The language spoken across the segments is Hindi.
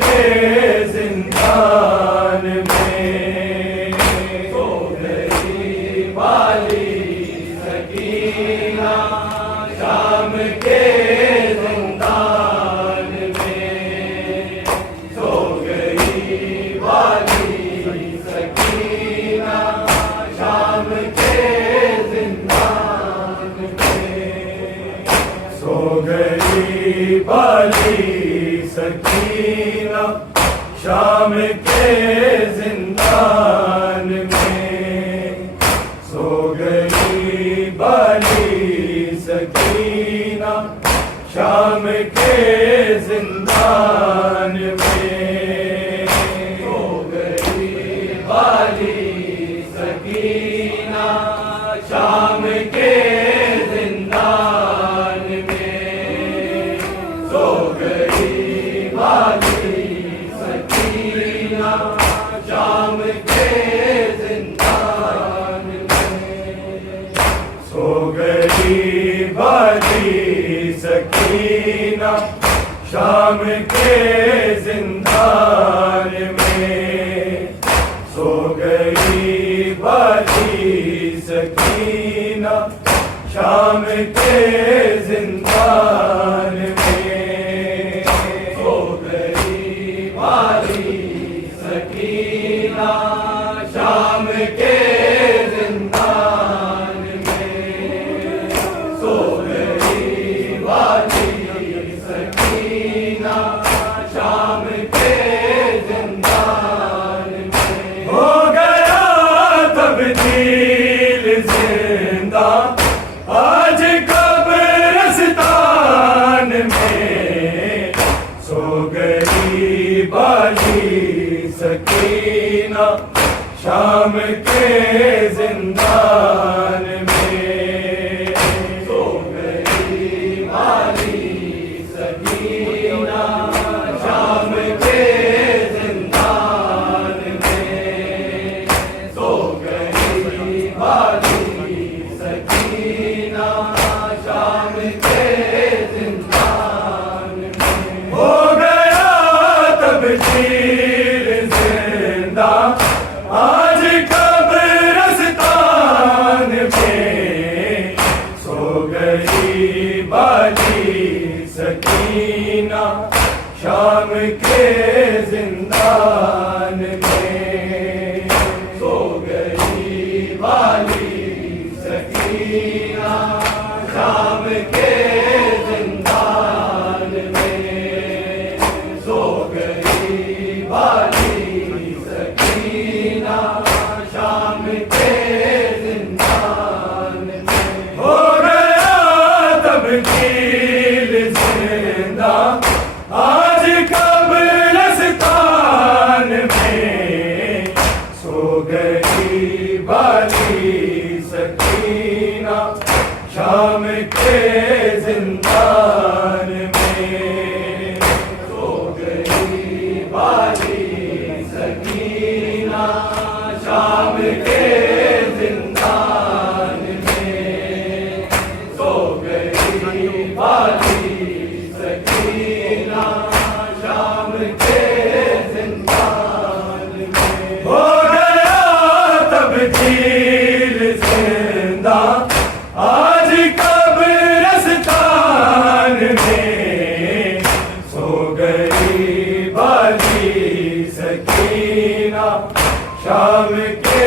के जिंदान में। सो गई बाली सकीना शाम के जिंदान में। सो गई बाली सकीना शाम के जिंदान में। सो गई बाली सकीना शाम के जिंदान में। सो गई बाली सकीना शाम के जिंदान में। सो गई बाली सकीना शाम के जिंदान में। सो गई बाली सकीना शाम के जिंदान में। सो गई बाली सकीना शाम के जिंदान में। सो गई बाली सकीना शाम के जिंदान में। सो गई बाली सकीना शाम के जिंदान में। सो गई बाली सकीना शाम के जिंदान में। हो गया तब्दील जिंदा आज कब्रिस्तान में। सो गई बाली सकीना शाम के जिंदान में। सो गई बाली सकीना शाम के जिंदान में। सो गई बाली सकीना शाम के जिंदान में। हो गया तब्दील जिंदा आज कब्रिस्तान में। सो गई बाली सकीना शाम के जिंदान में। सो गई बाली सकीना शाम के जिंदान में। सो गई बाली सकीना शाम के जिंदान में। हो गया तब्दील जिंदा आज कब्रिस्तान में। सो गई बाली सकीना शाम के जिंदान में। सो गई बाली सकीना शाम के जिंदान में। सो गई बाली सकीना शाम के जिंदान में। हो गया तब्दील जिंदा आज कब्रिस्तान में। सो गई बाली सकीना शाम के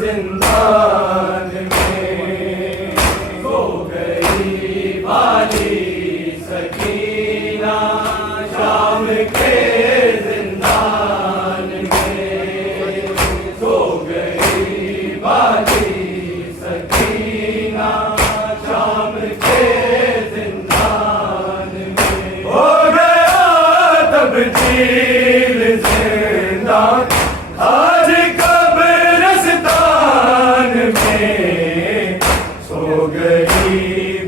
जिंदान में। सो गई बाली सकीना शाम के जिंदान में। सो गई बाली सकीना शाम के जिंदान में। हो गया तब्दील जिंदा आज कब्रिस्तान में। सो गई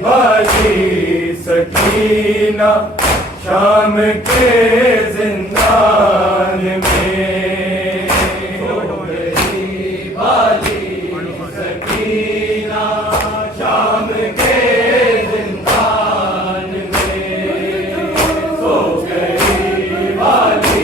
बाली सकीना शाम के जिंदान में। सो गई बाली सकीना शाम के जिंदान में। सो गई बाली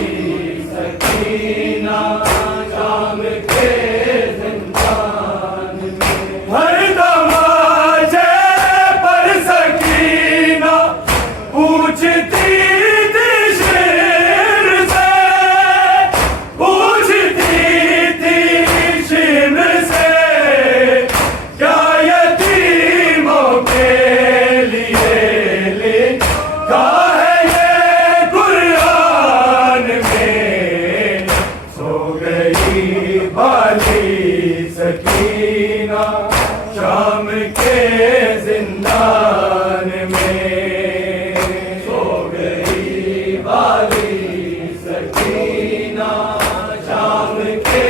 शाम के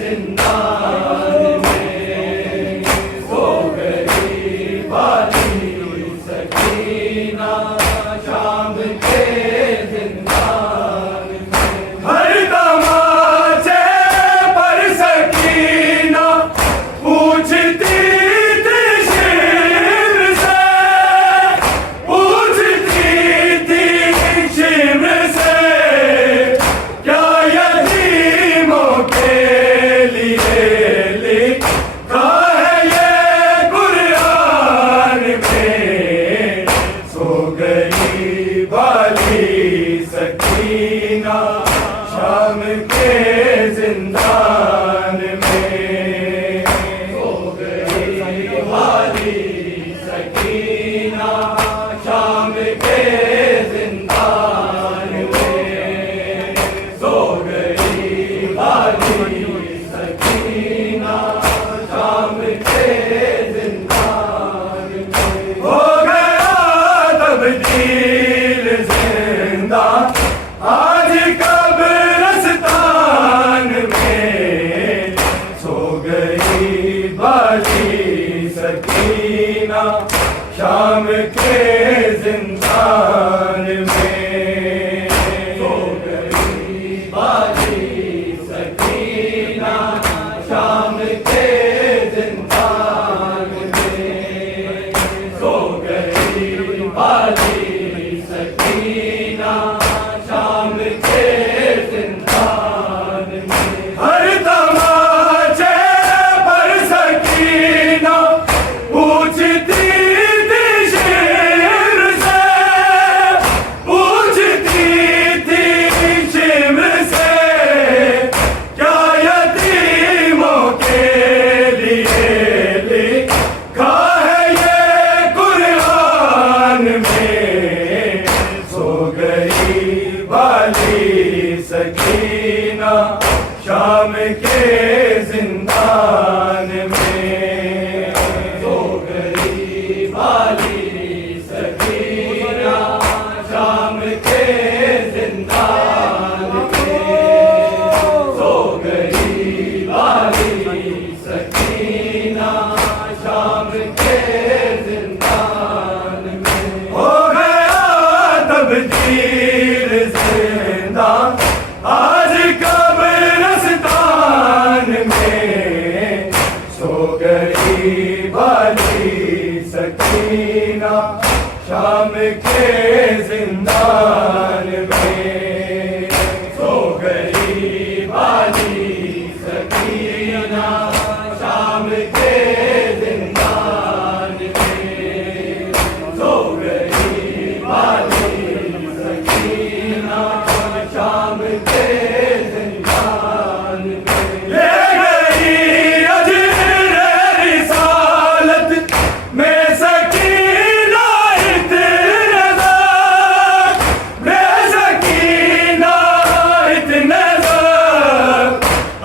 जिंदान में सो गई बाली सकीना शाम के जिंदान में हर तमाचे पर सकीना पूछती थी शिमर से पूछती थी शिमर से क्या यतीमों के लिए लिखा है ये कुरान में सो गई बाली सकीना शाम के जिंदान में सो गई बाली सकीना शाम के जिंदान में सो गई बाली सकीना शाम के जिंदान में हो गया तब्दील जिंदा आज कब्रिस्तान में सो गई बाली सकीना शाम के जिंदान में सो गई बाली सकीना शाम के जिंदान में सो गई बाली सकीना शाम के जिंदान में हर तमाचे पर सकीना पूछती थी शिमर से पूछती थी शिमर से क्या यतीमों के लिए लिखा है ये कुरान में सो गई बाली सकीना शाम के जिंदान में सो गई बाली सकीना शाम के जिंदान में सो गई बाली सकीना शाम के जिंदान में हो गया तब्दील जिंदा आज कब्रिस्तान में सो गई बाली सकीना शाम के जिंदान में सो गई बाली सकीना शाम के जिंदान में सो गई बाली सकीना शाम के जिंदान में ले गई अजर रिसालत में सकीना इतने में सकीना इतने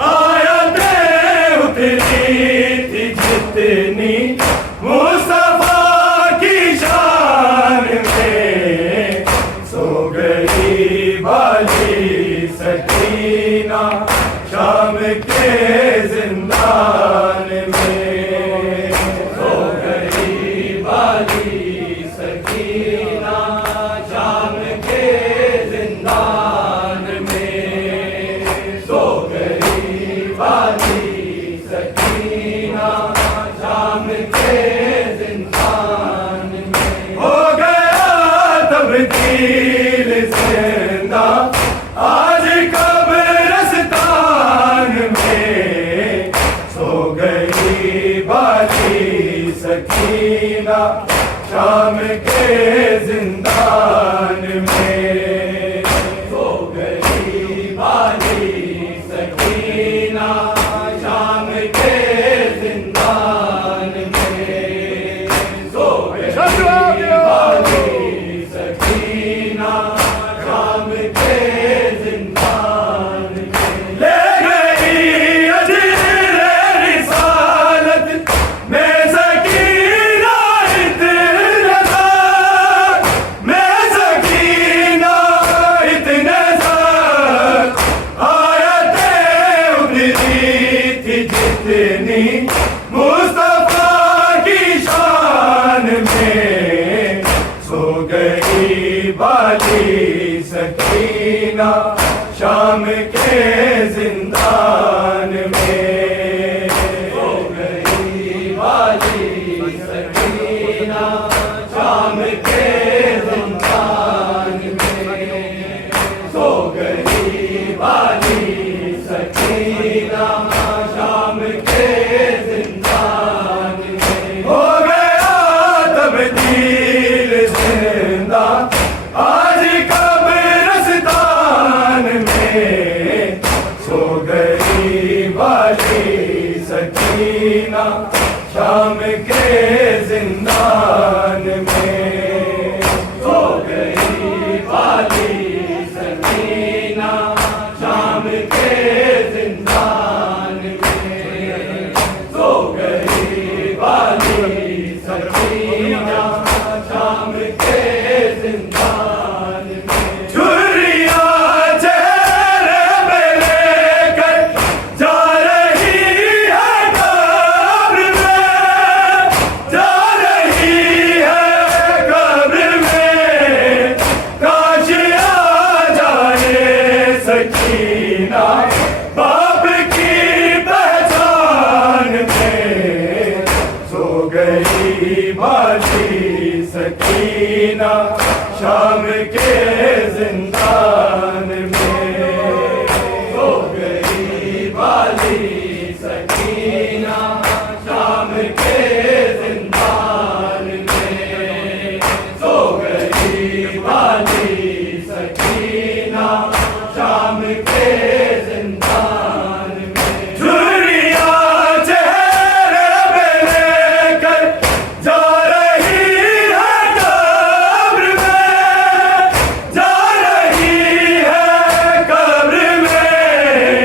आयतें उतरी थी जितनी मुस्तफा की शान में सो गई बाली सकीना शाम के जिंदान में सो गई बाली सकीना शाम के जिंदान में सो गई बाली सकीना शाम के जिंदान में हो गया तब्दील जिंदा आज कब्रिस्तान में सो गई बाली सकीना शाम के जिंदान में सो गई बाली सकीना शाम के जिंदान में सो गई बाली सकीना शाम के जिंदान में ले गई अजर रिसालत में सकीना इतने में सकीना इतने के जिंदान में। सो गई वाली सकीना शाम के जिंदान में। सो गई वाली सकीना शाम के जिंदान में। हो गया तब्दील जिंदा आज कब्रिस्तान में। सो गई वाली सकीना शाम के जिंदान में। सो गई वाली सकीना शाम के जिंदान में। सो गई वाली सकीना शाम के जिंदान में। छुरियां चेहरे पे लेकर जा रही है कब्र में, जा रही है कब्र में। काश आ जाए सकीना बाप की पहचान में। सो गई वाली सकीना शाम के जिंदान में। सो गई वाली सकीना शाम के जिंदान में। सो गई वाली सकीना शाम के जिंदान में। छुरियां चेहरे पे लेकर जा रही है कब्र में, जा रही है कब्र में।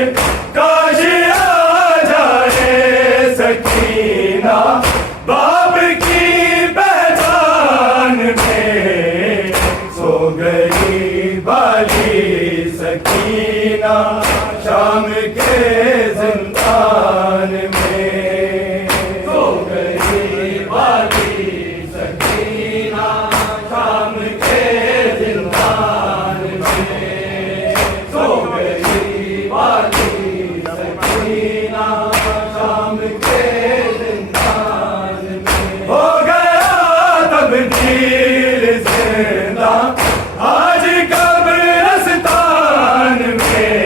काश आ जाए सकीना बाप की पहचान में। सो गई वाली सकीना शाम के जिंदान में। सो गई वाली सकीना शाम के जिंदान में। सो गई वाली सकीना शाम के जिंदान में। हो गया तब्दील जिंदा आज कब्रिस्तान में।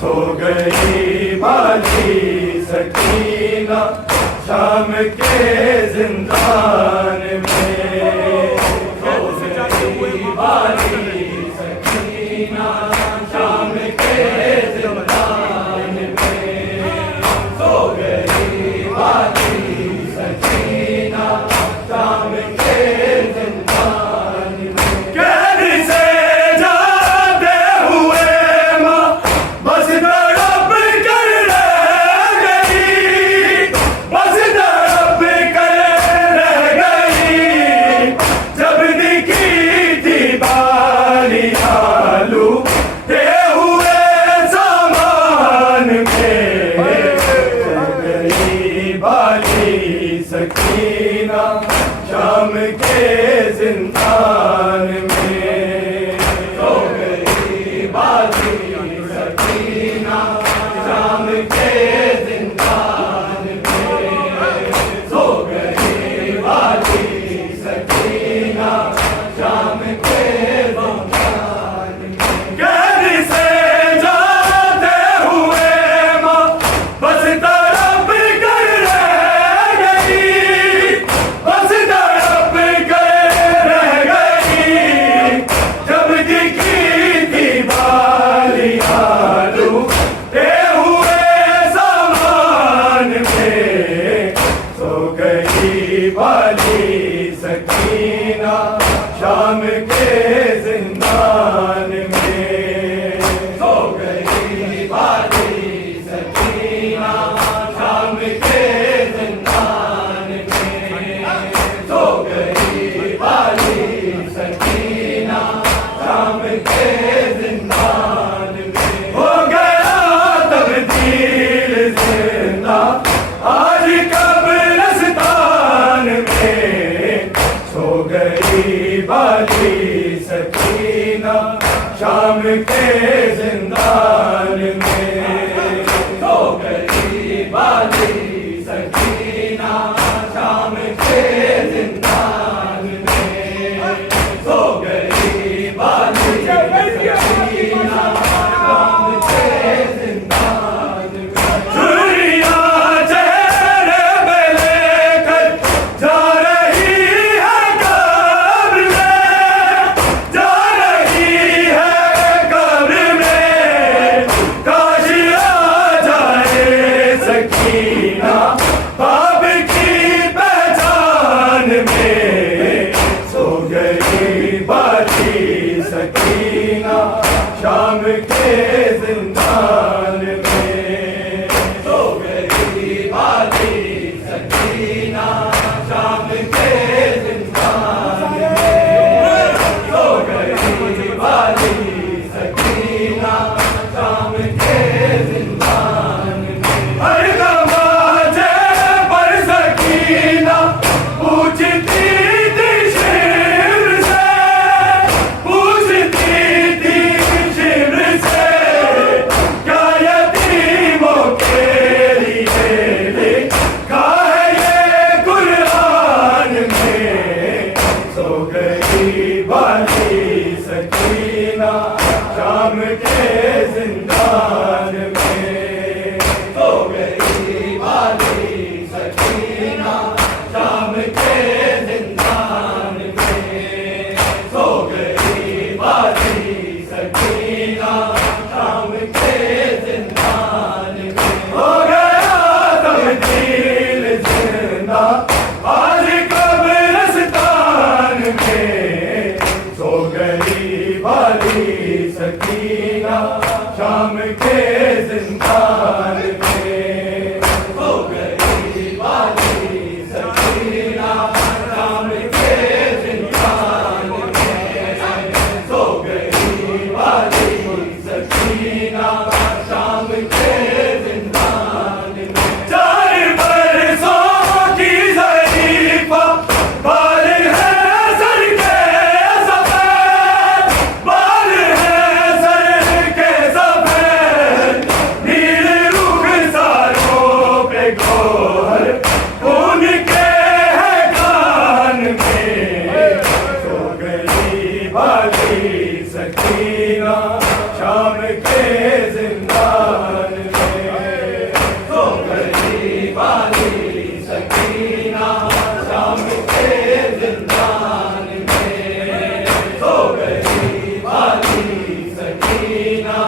सो गई वाली सकीना शाम के जिंदान में। सो गई वाली सकीना शाम के जिंदान में। सो गई वाली सकीना शाम के जिंदान में। कैद से जाते हुए माँ बस तड़प कर रह गई, बस तड़प कर रह के जिंदान में। हो गई वाली सकीना शाम के जिंदान में। हो गई वाली सकीना शाम के जिंदान में। 4 बरसों की ज़रीफ़ा बाल है सर के सफ़ेद, बाल है सर के सफ़ेद, नील रुख़सारों पे गोहर खून के है कान में। सो गई वाली सकीना शाम के जिंदान में। सो गई वाली सकीना शाम के जिंदान में। सो गई वाली सकीना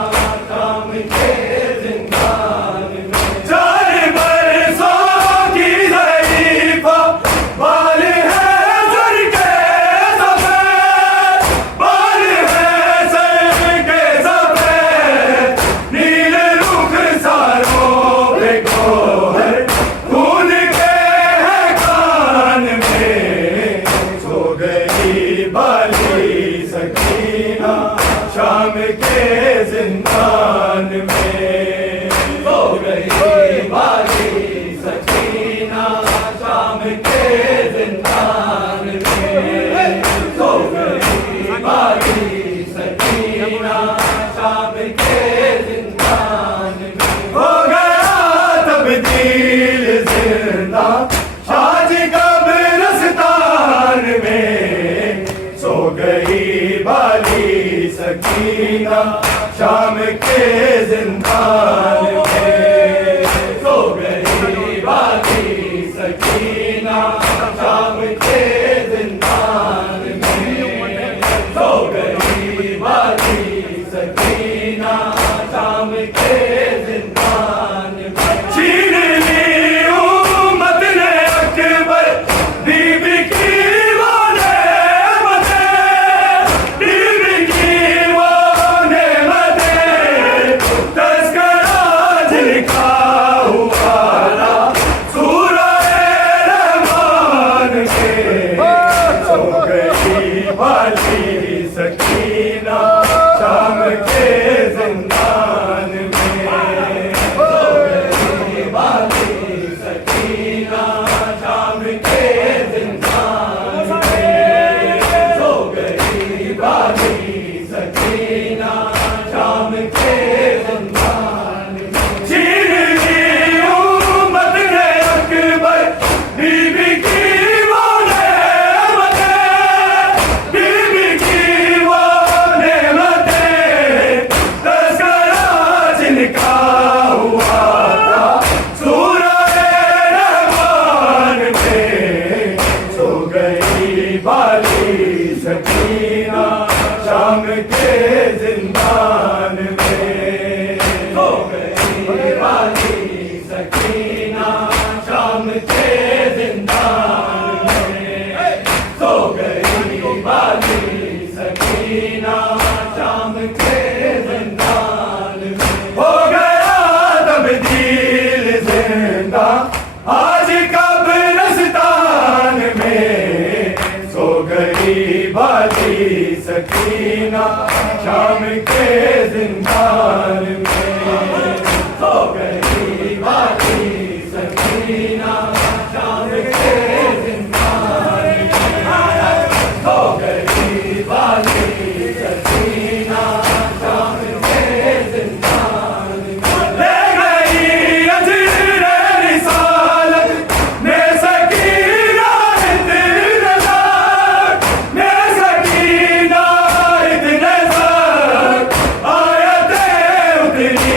शाम के जिंदान में। 4 बरसों की ज़रीफ़ा बाल है सर के सफ़ेद, बाल है सर के सफ़ेद, नील रुख़सारों पे गोहर खून के है कान में। सो गई वाली सकीना शाम के जिंदान में। सो गई वाली सकीना शाम के जिंदान में। सो गई वाली सकीना शाम के जिंदान में। हो गया तब्दील जिंदा आज कब्रिस्तान में। सो गई वाली सकीना शाम के जिंदान में। सो गई वाली सकीना शाम के जिंदान में। सो गई वाली सकीना शाम के जिंदान में। छीन ली उम्मत ने अकबर बीबी की वो नेमतें, बीबी की वो नेमतें, तज़किरा जिनका हुआ ना सूरह रहमान के। सो गई वाली सकीना शाम के जिंदान में। सो गई वाली सकीना शाम के जिंदान में। सो गई वाली सकीना शाम के जिंदान में। छीन ली उम्मत ने अकबर बीबी की वो नेमतें, बीबी की वो नेमतें, तज़किरा जिनका हुआ था सूरह रहमान में। सो गई वाली सकीना शाम के जिंदान में। सो गई वाली सकीना शाम के जिंदान में। सो गई वाली सकीना शाम के जिंदान में। हो गया तब्दील जिंदा आज कब्रिस्तान में। सो गई वाली सकीना शाम के जिंदान में। सो गई वाली सकीना शाम के जिंदान में। सो गई वाली सकीना शाम के जिंदान में। ले गई अजरे रिसालत ने सकीना इतने ज़ाक, ने सकीना इतने ज़ाक, आयतें उतरी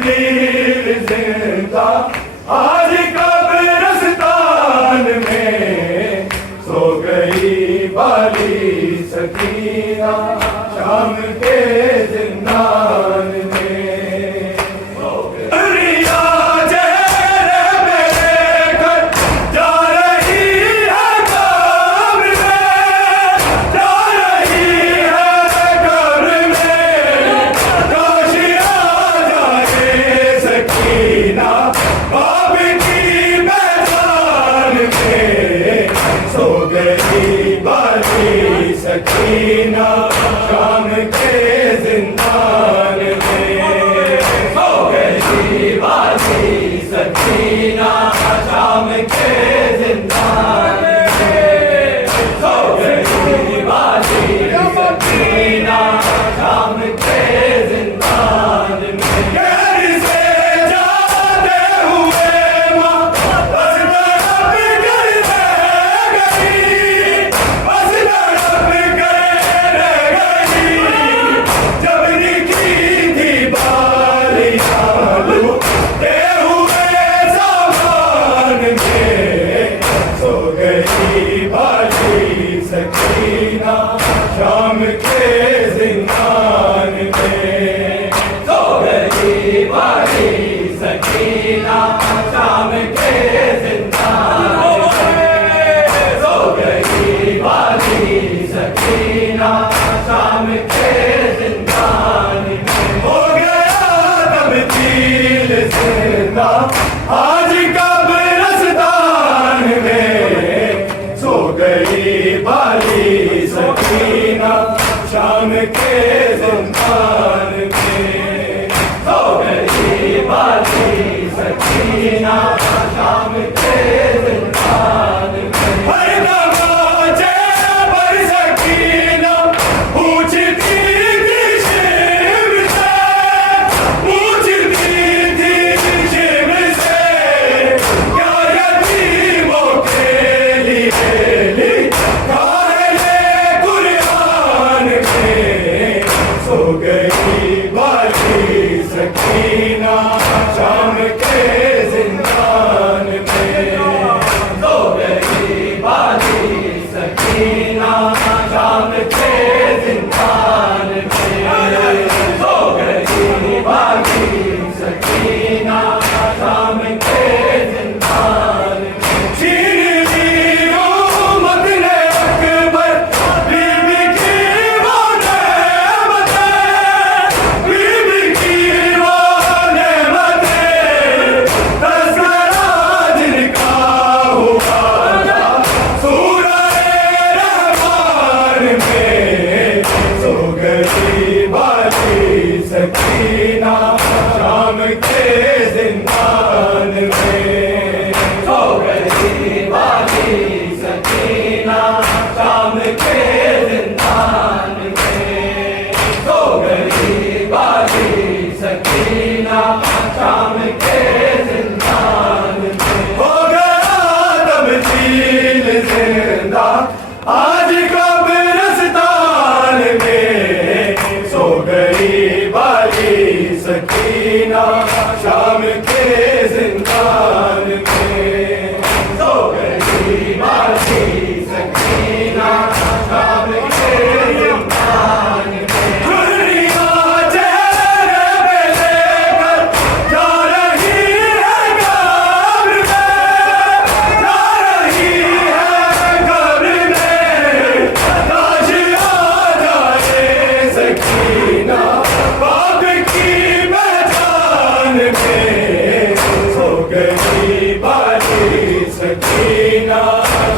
तब्दील जिंदा आज कब्रिस्तान में सो गई बाली सकीना शाम के जिंदान में रिया चेहरे पे लेकर जा रही है कब्र में, जा रही है कब्र में, काश आ जाए सकीना बाब की पहचान में सो गई बाली सकीना शाम के जिंदान में सो गई बाली सकीना शाम के जिंदान में सो गई बाली सकीना शाम के जिंदान में घर से जाते हुए माँ बस तड़प कर रह गई, बस तड़प कर रह गई। जब निकली थी बाली आलू ते हुए सामान में सो गई बाली सकीना शाम के जिंदान में सो गई बाली सकीना शाम के जिंदान में सो गई बाली सकीना शाम के जिंदान में हो गया तब्दील जिंदा आज कब्रिस्तान में सो गई बाली सकीना शाम के जिंदान में सो गई बाली सकीना शाम के जिंदान में हर नवाजे पर सकीना पूछती थी शिव से, पूछती थी शिव से क्या यतीमों के लिए काहे कुरान में सो गई बाली सकीना शाम के जिंदान में सो गई बाली सकीना शाम के जिंदान में सो गई बाली सकीना शाम के जिंदान में छीन ली उम्मत ने अकबर बीबी की वो नेमतें, बीबी की वो नेमतें, तज़किरा जिनका हुआ था सूरह रहमान में सो गई बाली सकीना शाम के जिंदान में सो गई बाली सकीना शाम के जिंदान में सो गई बाली सकीना शाम के जिंदान में हो गया तब्दील जिंदा आज कब्रिस्तान में सो गई बाली सकीना शाम के जिंदान में सो गई बाली सकीना शाम के जिंदान में दुनिया चेहरे पे लेकर जा रही है कब्र में, जा रही है कब्र में, काश आ जाए सकीना बाब की पहचान में सो गई बाली सकीना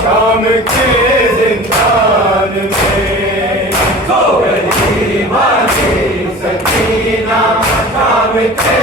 शाम के जिंदान में सो गई बाली सकीना शाम के